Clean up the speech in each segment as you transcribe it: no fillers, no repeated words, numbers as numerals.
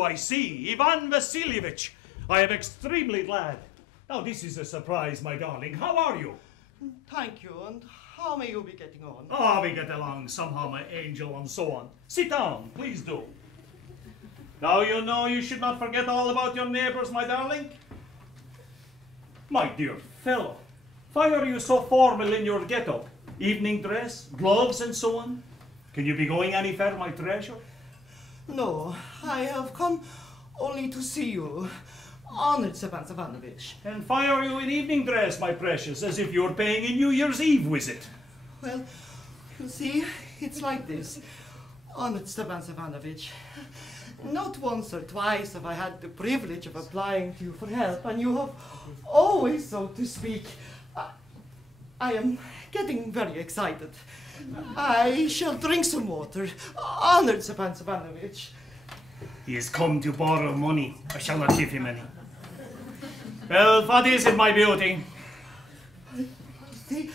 you, I see. Ivan Vasilievich. I am extremely glad. Now, this is a surprise, my darling. How are you? Thank you, and how may you be getting on? Oh, we get along somehow, my angel, and so on. Sit down, please do. Now you know you should not forget all about your neighbors, my darling. My dear fellow, why are you so formal in your get-up? Evening dress, gloves, and so on? Can you be going anywhere, my treasure? No, I have come only to see you, honored Stepan Stepanovich. And why are you in evening dress, my precious, as if you were paying a New Year's Eve visit? Well, you see, it's like this. Honored Stepan Stepanovich, not once or twice have I had the privilege of applying to you for help, and you have always, so to speak, I am getting very excited. I shall drink some water. Honored Stepan Stepanovich. He has come to borrow money. I shall not give him any. Well, what is it, my beauty? See,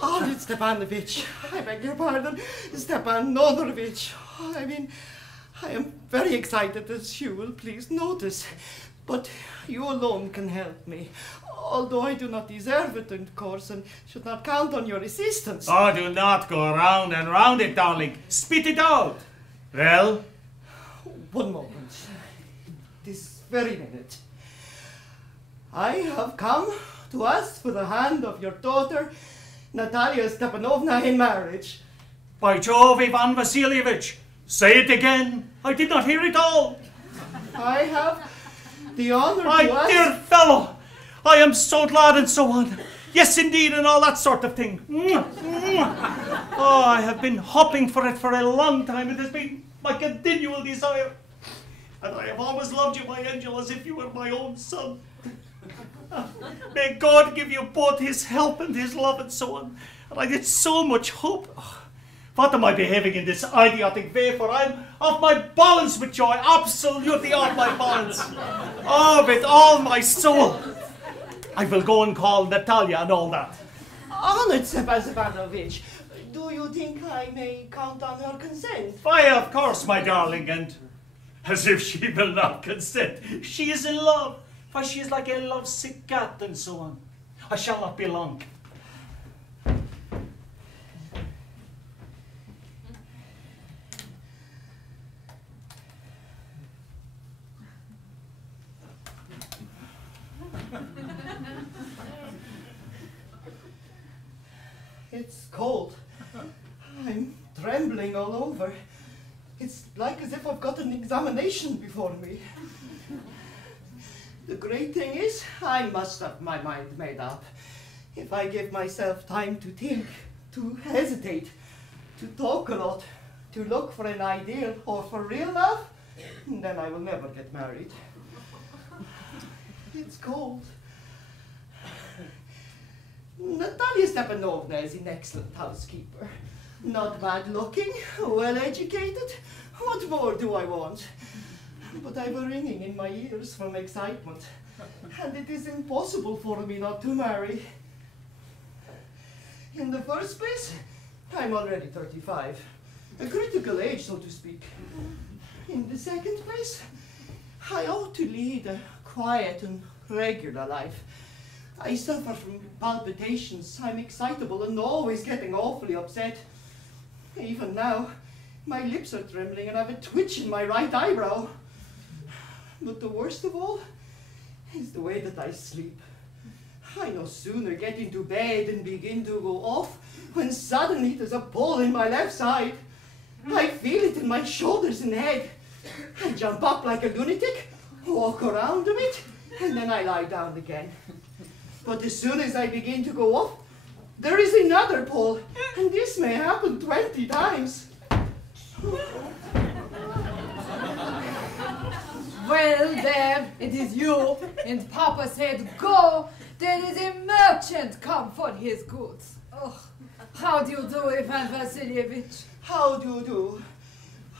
Honored Stepanovich, I beg your pardon, Stepan Nodorovich. I mean, I am very excited, as you will please notice. But you alone can help me, although I do not deserve it, of course, and should not count on your assistance. Oh, do not go round and round it, darling. Spit it out. Well? One moment. This very minute. I have come to ask for the hand of your daughter, Natalia Stepanovna, in marriage. By Jove, Ivan Vasilievich, say it again. I did not hear it all. I have the honor my to ask... dear fellow, I am so glad, and so on. Yes, indeed, and all that sort of thing. Oh, I have been hoping for it for a long time. It has been my continual desire. And I have always loved you, my angel, as if you were my own son. May God give you both his help and his love, and so on. And I did so much hope. Oh, what am I behaving in this idiotic way for? I'm off my balance with joy, absolutely off my balance. Oh, with all my soul. I will go and call Natalia and all that. Honored Stepan Stepanovich, do you think I may count on her consent? Why, of course, my darling, and as if she will not consent. She is in love. Why, she is like a lovesick cat, and so on. I shall not be long. It's cold. I'm trembling all over. It's like as if I've got an examination before me. The great thing is, I must have my mind made up. If I give myself time to think, to hesitate, to talk a lot, to look for an ideal or for real love, then I will never get married. It's cold. Natalia Stepanovna is an excellent housekeeper. Not bad looking, well educated. What more do I want? But I've a ringing in my ears from excitement, and it is impossible for me not to marry. In the first place, I'm already 35, a critical age, so to speak. In the second place, I ought to lead a quiet and regular life. I suffer from palpitations. I'm excitable and always getting awfully upset. Even now, my lips are trembling and I have a twitch in my right eyebrow. But the worst of all is the way that I sleep. I no sooner get into bed and begin to go off when suddenly there's a pull in my left side. I feel it in my shoulders and head. I jump up like a lunatic, walk around a bit, and then I lie down again. But as soon as I begin to go off, there is another pull, and this may happen 20 times. Well, there, it is you, and Papa said, go, there is a merchant come for his goods. Oh, how do you do, Ivan Vasilievich? How do you do?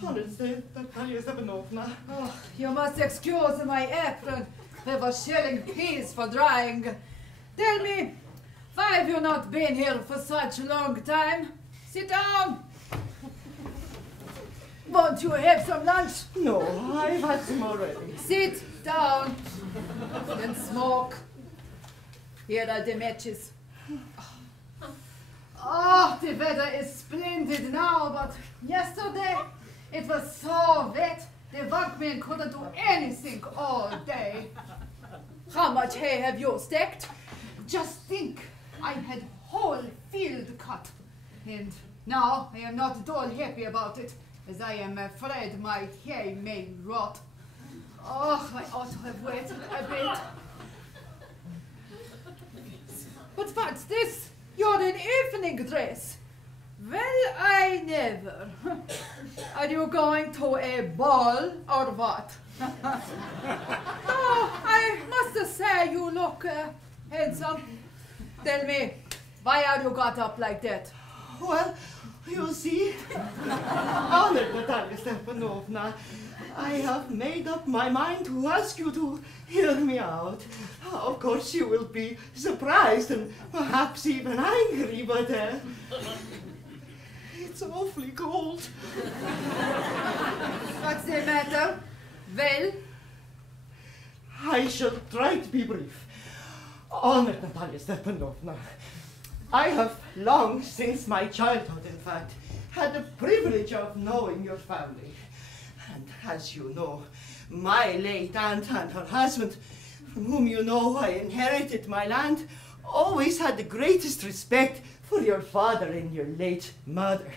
Honored Natalia Stepanovna. Oh, you must excuse my apron. There was shelling peas for drying. Tell me, why have you not been here for such a long time? Sit down. Won't you have some lunch? No, I've had some already. Sit down and smoke. Here are the matches. Oh, the weather is splendid now, but yesterday it was so wet, the workmen couldn't do anything all day. How much hay have you stacked? Just think, I had whole field cut. And now I am not at all happy about it, as I am afraid my hay may rot. Oh, I ought to have waited a bit. But what's this? You're in evening dress. Well, I never. Are you going to a ball or what? Oh, I must say you look handsome. Tell me, why are you got up like that? Well, you see, Honored Natalia Stepanovna, I have made up my mind to ask you to hear me out. Of course, you will be surprised and perhaps even angry, but it's awfully cold. What's the matter? Well? I shall try to be brief. Honored Natalia Stepanovna, I have long, since my childhood in fact, had the privilege of knowing your family. And as you know, my late aunt and her husband, from whom you know I inherited my land, always had the greatest respect for your father and your late mother.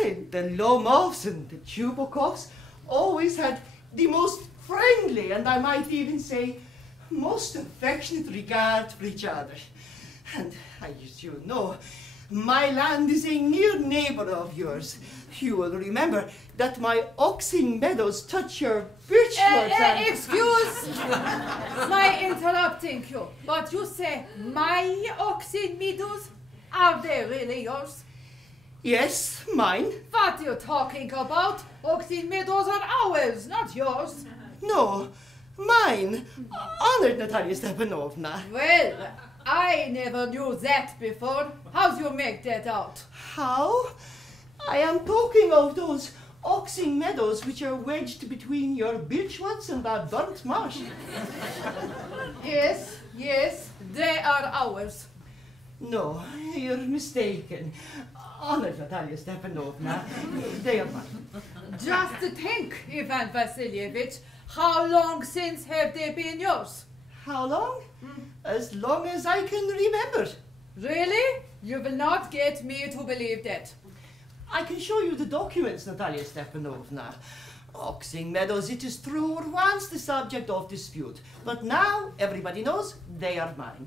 And the Lomovs and the Chubakovs always had the most friendly, and I might even say, most affectionate regard for each other. And as you know, my land is a near neighbor of yours. You will remember that my oxing meadows touch your birchwoods and... Excuse my interrupting you, but you say my oxen meadows? Are they really yours? Yes, mine. What are you talking about? Oxen meadows are ours, not yours. No, mine. Honored Natalia Stepanovna. Well, I never knew that before. How do you make that out? How? I am talking of those oxing meadows which are wedged between your birchwoods and that burnt marsh. Yes, yes, they are ours. No, you're mistaken. Honored Natalia Stepanovna, they are mine. Just think, Ivan Vasilievich, how long since have they been yours? How long? As long as I can remember. Really? You will not get me to believe that. I can show you the documents, Natalia Stepanovna. Oxing meadows, it is true, were once the subject of dispute, but now everybody knows they are mine.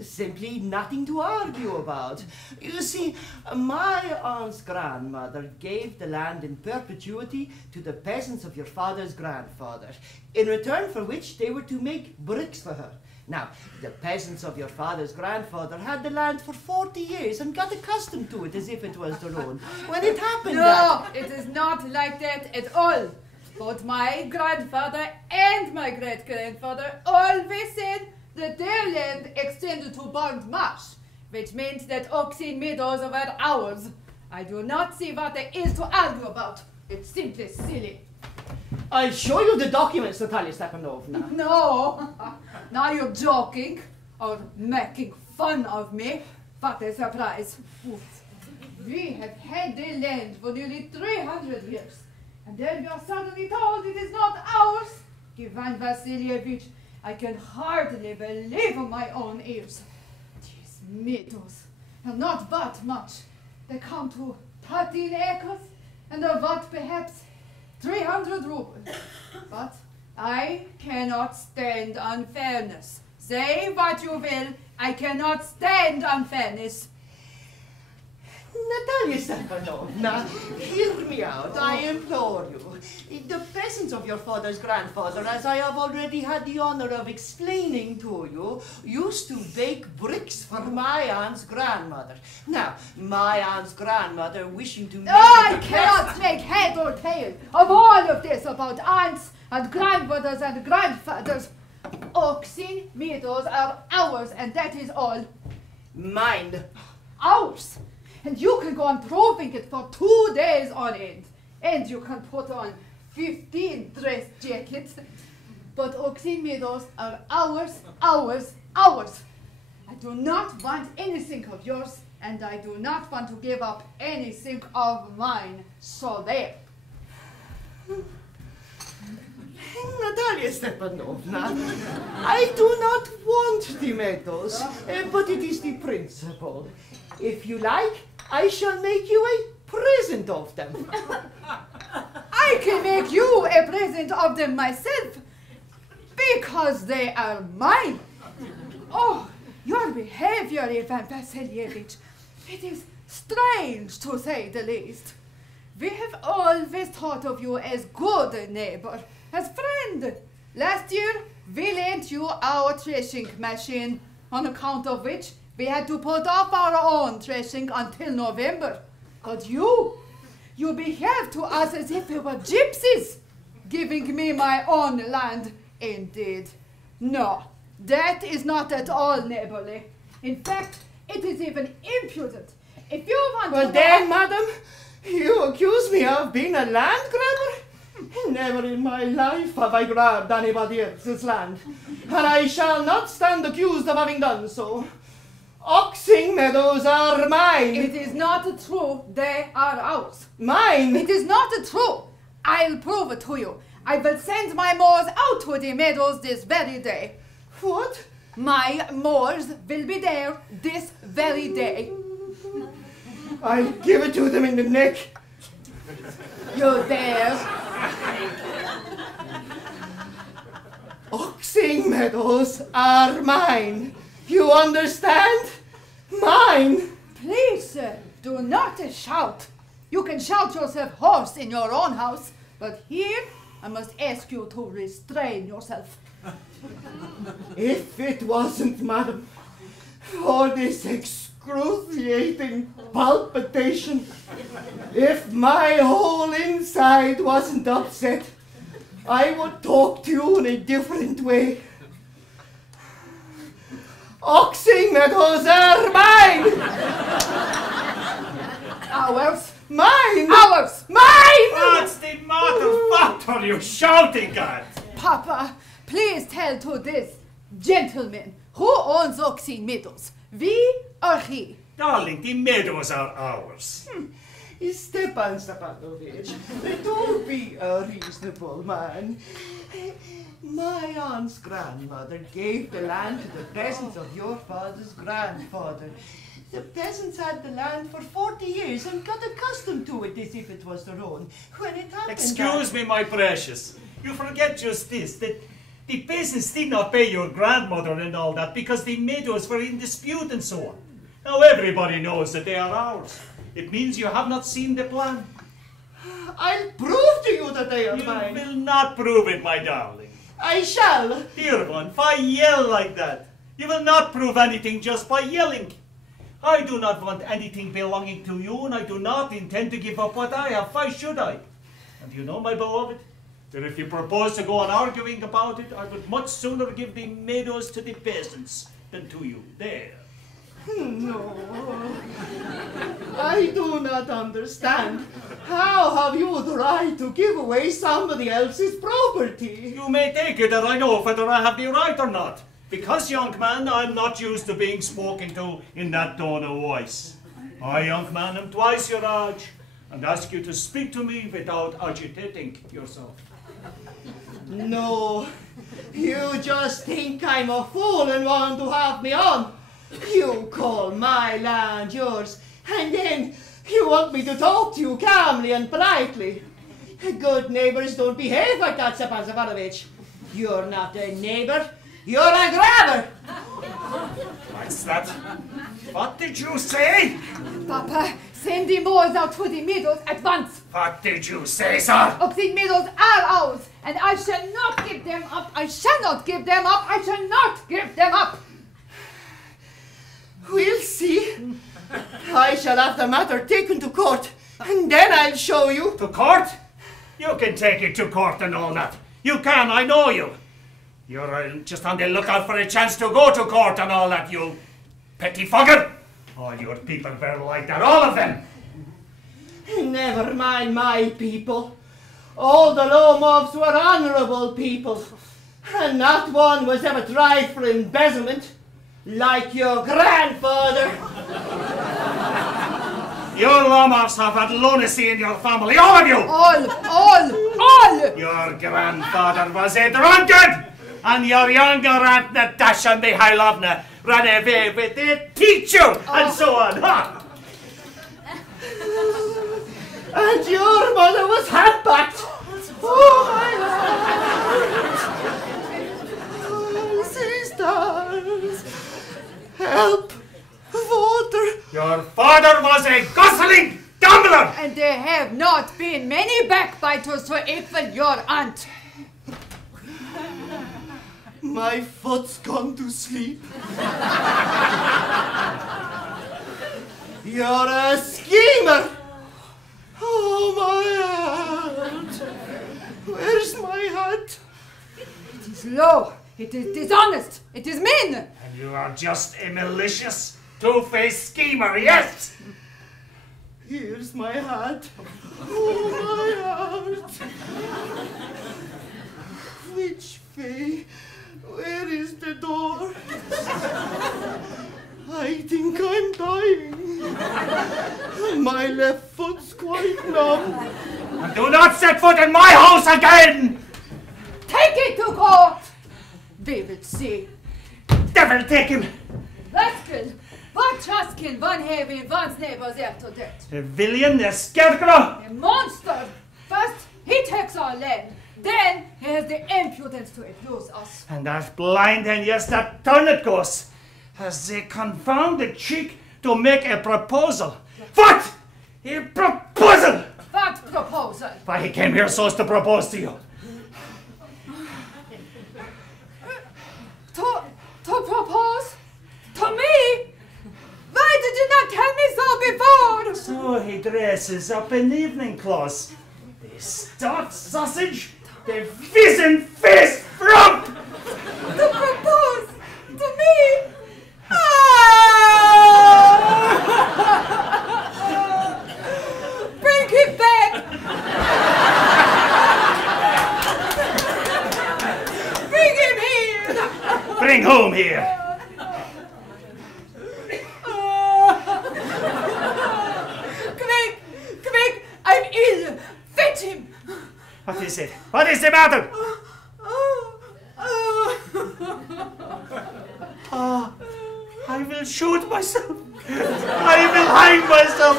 Simply nothing to argue about. You see, my aunt's grandmother gave the land in perpetuity to the peasants of your father's grandfather, in return for which they were to make bricks for her. Now, the peasants of your father's grandfather had the land for 40 years and got accustomed to it as if it was their own. When it happened No, it is not like that at all. Both my grandfather and my great-grandfather always said that their land extended to burnt marsh, which meant that oxen meadows were ours. I do not see what there is to argue about. It's simply silly. I'll show you the documents, Natalia Stepanovna. No, now you're joking or making fun of me. What a surprise. We have had the land for nearly 300 years, and then we are suddenly told it is not ours. Ivan Vasilievich, I can hardly believe my own ears. These meadows are not that much. They come to 13 acres and are worth perhaps 300 rubles. But I cannot stand unfairness. Say what you will, I cannot stand unfairness. Natalia Stepanovna, hear me out, I implore you. The peasants of your father's grandfather, as I have already had the honor of explaining to you, used to bake bricks for my aunt's grandmother. Now, my aunt's grandmother, wishing to make I cannot make head or tail of all of this about aunts and grandmothers and grandfathers. Oxen meadows are ours, and that is all. Mine. Ours. And you can go on proving it for 2 days on end. and you can put on 15 dress jackets. But Oxy Meadows are ours, ours, ours. I do not want anything of yours, and I do not want to give up anything of mine. So there. Natalia Stepanovna, I do not want the meadows, but it is the principle. If you like, I shall make you a present of them. I can make you a present of them myself, because they are mine. Oh, your behavior, Ivan Vasilievich, it is strange to say the least. We have always thought of you as good neighbor, as friend. Last year, we lent you our threshing machine, on account of which we had to put off our own threshing until November. But you behaved to us as if we were gypsies, giving me my own land. Indeed. No, that is not at all neighborly. In fact, it is even impudent. If you want but to... then, madam, you accuse me of being a land grabber? Never in my life have I grabbed anybody else's land, and I shall not stand accused of having done so. Oxing meadows are mine. It is not true. They are ours. Mine? It is not true. I'll prove it to you. I will send my moors out to the meadows this very day. What? My moors will be there this very day. I'll give it to them in the neck. You dare? Oxing meadows are mine. You understand? Mine. Please, sir, do not shout. You can shout yourself hoarse in your own house, but here I must ask you to restrain yourself. If it wasn't, madam, for this excruciating palpitation, if my whole inside wasn't upset, I would talk to you in a different way. Oxing meadows are mine! Ours. Mine! Ours. Mine! What's the matter? What are you shouting at? Papa, please tell to this gentleman who owns Oxy Meadows, we or he? Darling, the meadows are ours. Stepan Stepanovich, don't be a reasonable man. My aunt's grandmother gave the land to the peasants of your father's grandfather. The peasants had the land for 40 years and got accustomed to it as if it was their own. When it happened... Excuse me, my precious. You forget just this, that the peasants did not pay your grandmother and all that because the meadows were in dispute and so on. Now everybody knows that they are ours. It means you have not seen the plan. I'll prove to you that they are mine. You will not prove it, my darling. I shall. Dear one, why yell like that? You will not prove anything just by yelling. I do not want anything belonging to you, and I do not intend to give up what I have. Why should I? And you know, my beloved, that if you propose to go on arguing about it, I would much sooner give the meadows to the peasants than to you. There. No, I do not understand. How have you the right to give away somebody else's property? You may take it that I know whether I have the right or not. Because, young man, I'm not used to being spoken to in that tone of voice. I, young man, am twice your age, and ask you to speak to me without agitating yourself. No, you just think I'm a fool and want to have me on. You call my land yours, and then you want me to talk to you calmly and politely. Good neighbors don't behave like that, Stepan Stepanovich. You're not a neighbor, you're a grabber. What's that? What did you say? Papa, send the moors out to the meadows at once. What did you say, sir? Oxy meadows are ours, and I shall not give them up. I shall not give them up. I shall not give them up. We'll see. I shall have the matter taken to court, and then I'll show you. To court? You can take it to court and all that. You can, I know you. You're just on the lookout for a chance to go to court and all that, you pettifogger. All your people were like that, all of them. Never mind my people. All the Lomovs were honourable people, and not one was ever tried for embezzlement, like your grandfather. Your Lomovs have had lunacy in your family, all of you! All! Your grandfather was a drunkard, and your younger aunt Natasha Mihailovna ran away with a teacher, and so on. Ha! And your mother was handbacked. Oh, my Lord. Sisters, help. Water. Your father was a gosling gambler! And there have not been many backbiters to equal your aunt. My foot's gone to sleep. You're a schemer. Oh, my aunt. Where's my hat? It is low. It is dishonest. It is mean. And you are just a malicious, two-faced schemer, yes? Here's my hat. Oh, my heart. Which way? Where is the door? I think I'm dying. My left foot's quite numb. And do not set foot in my house again! Take it to court. We will see. Devil take him! Rascal. One Truskin, one heavy, one's neighbors after that. A villain, a scarecrow! A monster. First, he takes our land. Then, he has the impudence to abuse us. And that blind and yes, that turnip goes has the confounded cheek to make a proposal. What? A proposal? What proposal? Why, he came here so as to propose to you. To propose? To me? Why did you not tell me so before? So he dresses up in evening clothes. The stuffed sausage, the wizen-faced frump! To propose? To me? Bring him back! Bring him here! Bring whom here? Quick! I'm ill! Fetch him! What is it? What is the matter? I will shoot myself. I will hang myself.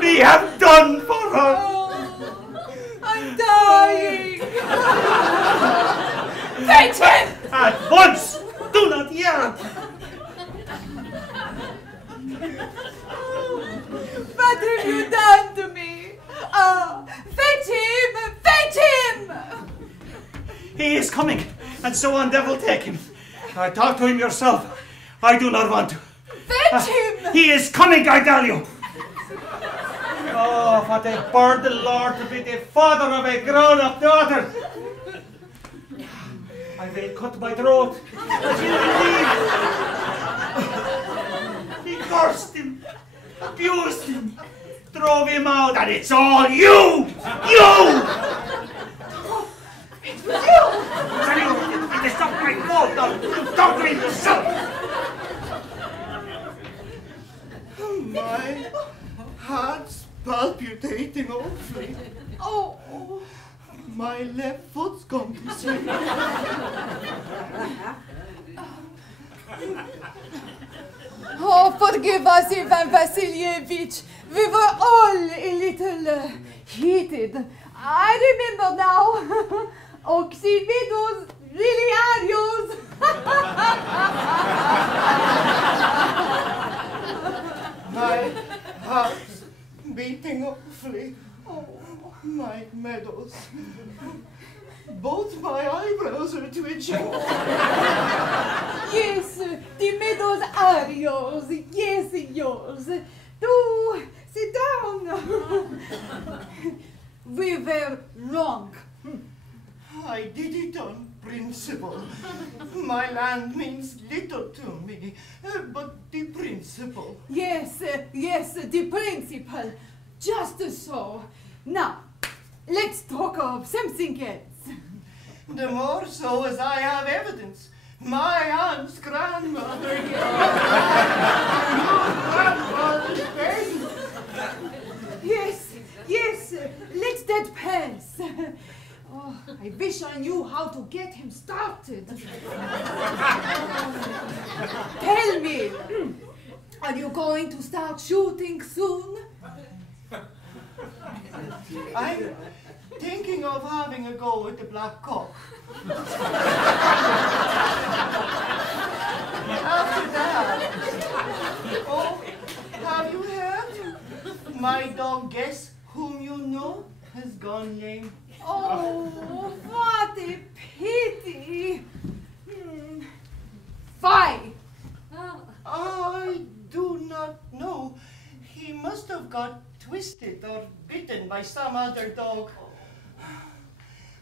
We have done for her. I'm dying! Fetch him! At once! Do not yell! What have you done to me? Fetch him! Fetch him! He is coming, and so on, devil take him. Talk to him yourself. I do not want to. Fetch him! He is coming, I tell you. Oh, what a bird the Lord to be the father of a grown-up daughter. I will cut my throat. But he will leave. He cursed him, abused him, drove him out, and it's all you! You! It was you! Tell you, it is not my fault, now. You talk to him yourself. My heart's palpitating awfully. Oh! My left foot's gone to sleep. Oh, forgive us, Ivan Vasilievich. We were all a little heated. I remember now. Oxividos really are yours. My heart's beating awfully. Oh, my meadows. Both my eyebrows are twitching. Yes, the meadows are yours. Yes, yours. Do sit down. We were wrong. I did it on principle. My land means little to me, but the principle. Yes, the principle. Just so. Now, let's talk of something else. The more so as I have evidence. My aunt's grandmother gave your grandfather's baby. Yes, let that pass. Oh, I wish I knew how to get him started. Tell me, are you going to start shooting soon? I'm thinking of having a go at the black cock. After that, oh, have you heard? My dog Guess Whom You Know has gone lame. Oh, what a pity. Fine. I do not know. He must have got twisted or bitten by some other dog.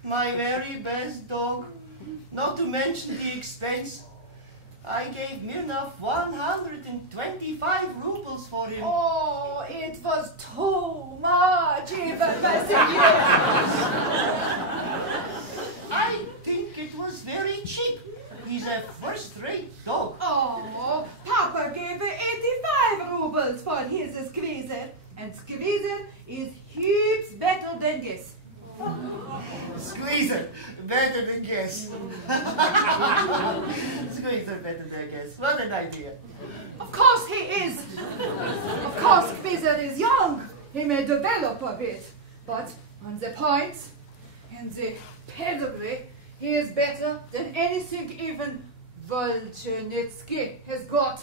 My very best dog, not to mention the expense. I gave Mirnov 125 rubles for him. Oh, it was too much, Ivan Vasilievich. I think it was very cheap. He's a first-rate dog. Oh, Papa gave 85 rubles for his squeezer, and squeezer is heaps better than Guess. Squeezer, better than Guess. Squeezer, better than Guess. What an idea. Of course he is. Of course Squeezer is young. He may develop a bit. But on the points, and the pedigree, he is better than anything even Predlozheniye has got.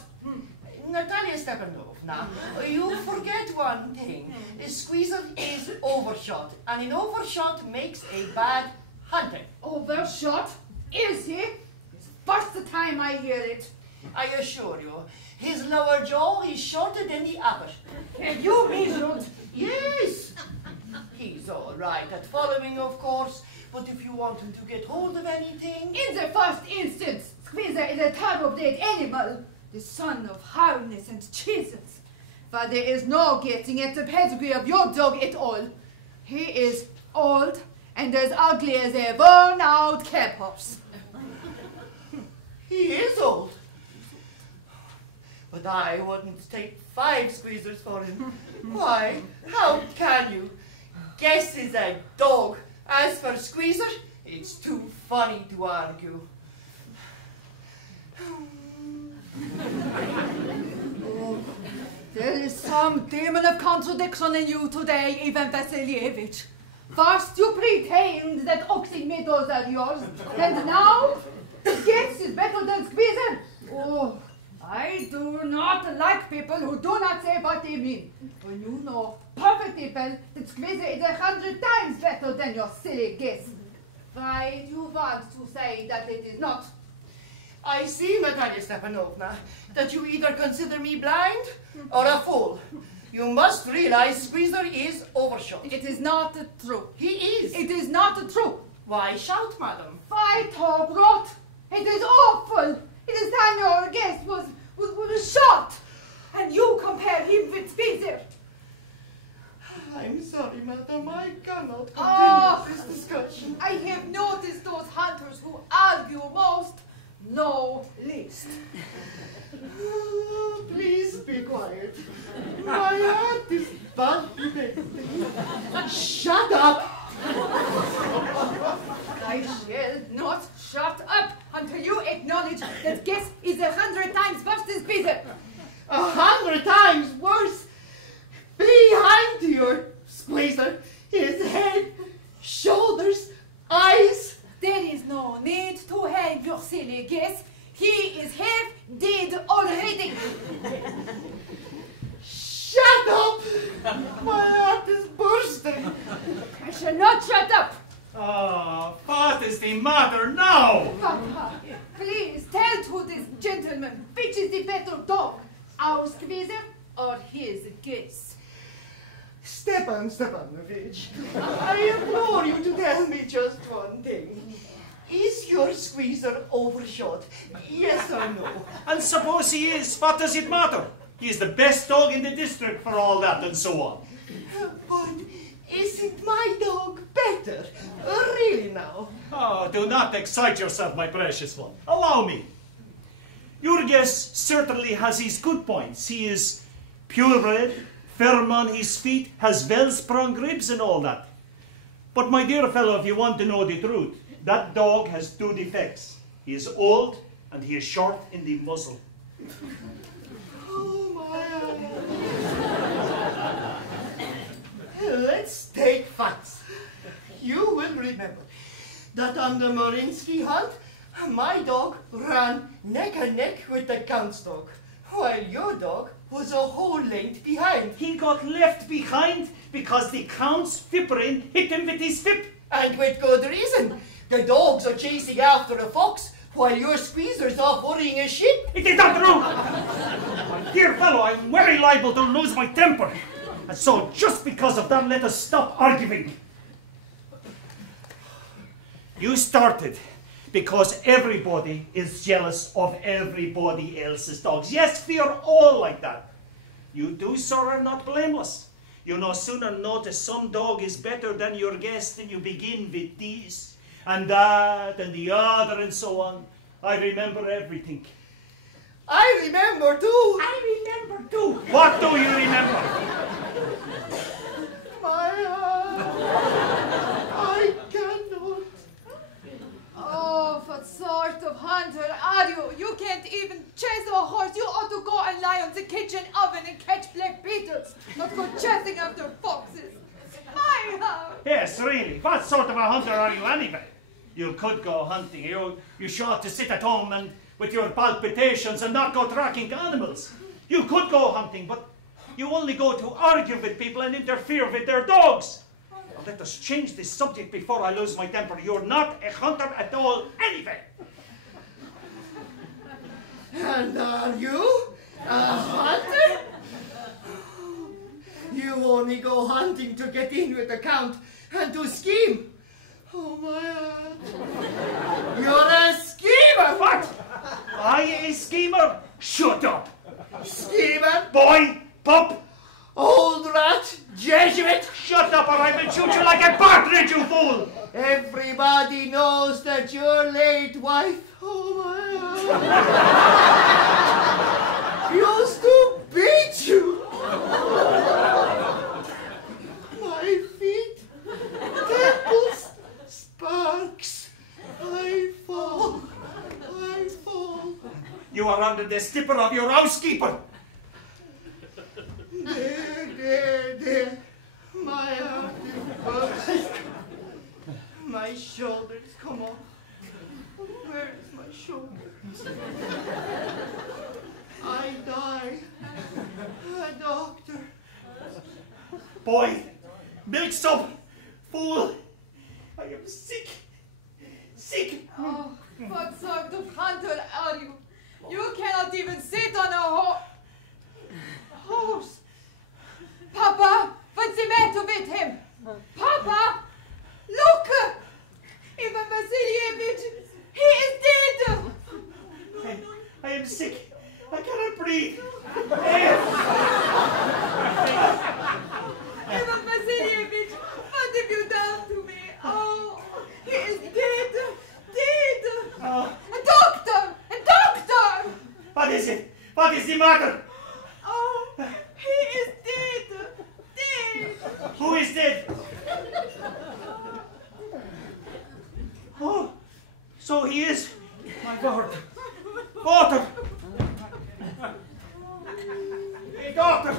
Natalia Stepanovna, you forget one thing. Squeezer is overshot, and an overshot makes a bad hunter. Overshot? Is he? It's first time I hear it. I assure you, his lower jaw is shorter than the upper. Have you measured? Yes! He's all right at following, of course, but if you want him to get hold of anything... In the first instance, Squeezer is a thoroughbred animal, the son of hardness and chisels. But there is no getting at the pedigree of your dog at all. He is old and as ugly as a worn-out cab horse. He is old. But I wouldn't take 5 squeezers for him. Why? How can you? Guess is a dog. As for Squeezer, it's too funny to argue. Oh, there is some demon of contradiction in you today, Ivan Vasilievich. First you pretend that oxymeadows are yours, and now Guess is better than Squeezer. Oh, I do not like people who do not say what they mean. When you know perfectly well that Squeezer is 100 times better than your silly Guess. Why do you want to say that it is not? I see, Natalia Stepanovna, that you either consider me blind or a fool. You must realize Squeezer is overshot. It is not true. He is. It is not true. Why shout, madam? Why talk rot? It is awful. It is time your Guess was shot, and you compare him with Squeezer. I'm sorry, madam. I cannot continue this discussion. I have noticed those hunters who argue most, no least. Please be quiet. My heart is badly beating. Shut up! I shall not shut up until you acknowledge that Guess is 100 times worse than Squeezer. 100 times worse. Behind your Squeezer, his head, shoulders, eyes. There is no need to have your silly Guess. He is half dead already. Shut up! My heart is bursting. I shall not shut up. What is the matter now? Papa, please tell to this gentleman which is the better dog, our Squeezer or his Guess. Stepan Stepanovich, I implore you to tell me just one thing. Is your Squeezer overshot? Yes or no? And suppose he is, what does it matter? He is the best dog in the district for all that and so on. But isn't my dog better? Really now? Oh, do not excite yourself, my precious one. Allow me. Your guest certainly has his good points. He is purebred, firm on his feet, has well-sprung ribs and all that. But my dear fellow, if you want to know the truth, that dog has two defects. He is old and he is short in the muzzle. Oh my. Let's take facts. You will remember that on the Marinsky hunt, my dog ran neck and neck with the Count's dog, while your dog was a whole length behind. He got left behind because the Count's Fipperin hit him with his whip. And with good reason. The dogs are chasing after a fox, while your squeezer's off worrying a sheep. It is not true! My dear fellow, I'm very liable to lose my temper. And so, just because of that, let us stop arguing. You started because everybody is jealous of everybody else's dogs. Yes, we are all like that. You do, sir, are not blameless. You no sooner notice some dog is better than your guest than you begin with this and that and the other and so on. I remember everything. I remember too. I remember too. What do you remember? I cannot. Oh, what sort of hunter are you? You can't even chase a horse. You ought to go and lie on the kitchen oven and catch black beetles, not go chasing after foxes. Yes, really. What sort of a hunter are you anyway? You could go hunting. You should ought to sit at home and with your palpitations and not go tracking animals. You could go hunting, but you only go to argue with people and interfere with their dogs. Now, let us change this subject before I lose my temper. You're not a hunter at all anyway. And are you a hunter? You only go hunting to get in with the Count and to scheme. Oh my God. You're a schemer! What? I a schemer? Shut up! Schemer? Boy! Pup! Old rat! Jesuit! Shut up or I will shoot you like a partridge, you fool! Everybody knows that your late wife, oh my God, used to beat you. My feet, temples, sparks. I fall. You are under the slipper of your housekeeper. There. My heart is bursting. My shoulders come off. Where is my shoulder? I die. A doctor. Boy, milk some. Fool. I am sick. Oh, what sort of hunter are you? You cannot even sit on a horse. Papa, what's the matter with him? Papa, look! Emer Vasilievich, he is dead! I am sick. I cannot breathe. Emer Vasilievich, what have you done to me? Oh, he is dead! Oh. A doctor! What is it? What is the matter? Oh, he is dead! Who is dead? Oh, so he is. My God. Water! Hey, doctor!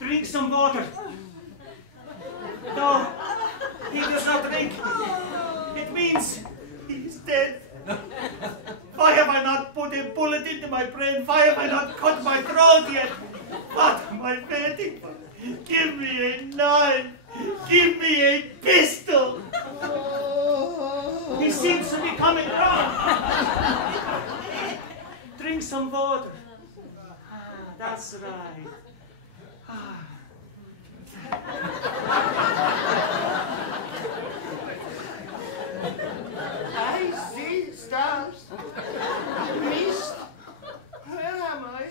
Drink some water. No, he does not drink. It means he is dead. Why have I not put a bullet into my brain? Why have I not cut my throat yet? What am I waiting for? Give me a knife. Give me a pistol. He seems to be coming round. Drink some water. That's right. I see stars. Mist. Where am I?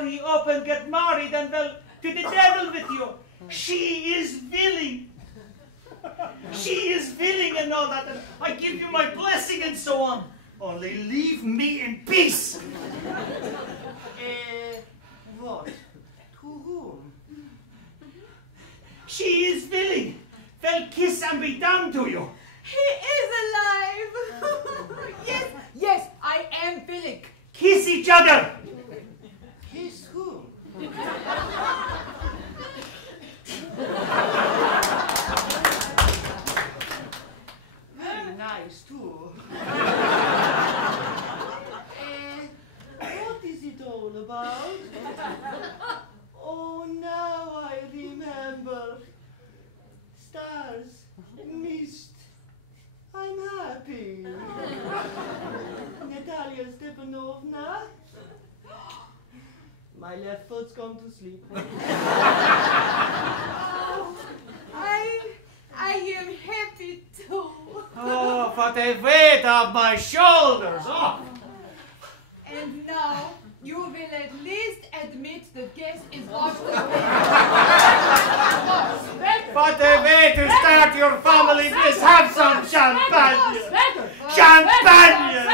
hurry up and get married and well, to the devil with you. She is willing. She is willing and all that, and I give you my blessing and so on. Only leave me in peace. What? To whom? She is willing. Well, kiss and be damned to you. He is alive. Yes, I am willing. Kiss each other. Kiss whom? Very nice, too. What is it all about? Oh, now I remember. Stars, mist. I'm happy. Natalia Stepanovna. My left foot's gone to sleep. I am happy too. Oh, for the weight of my shoulders. Oh. And now you will at least admit the guest is washed away. But the way to start your family is have some champagne. Champagne!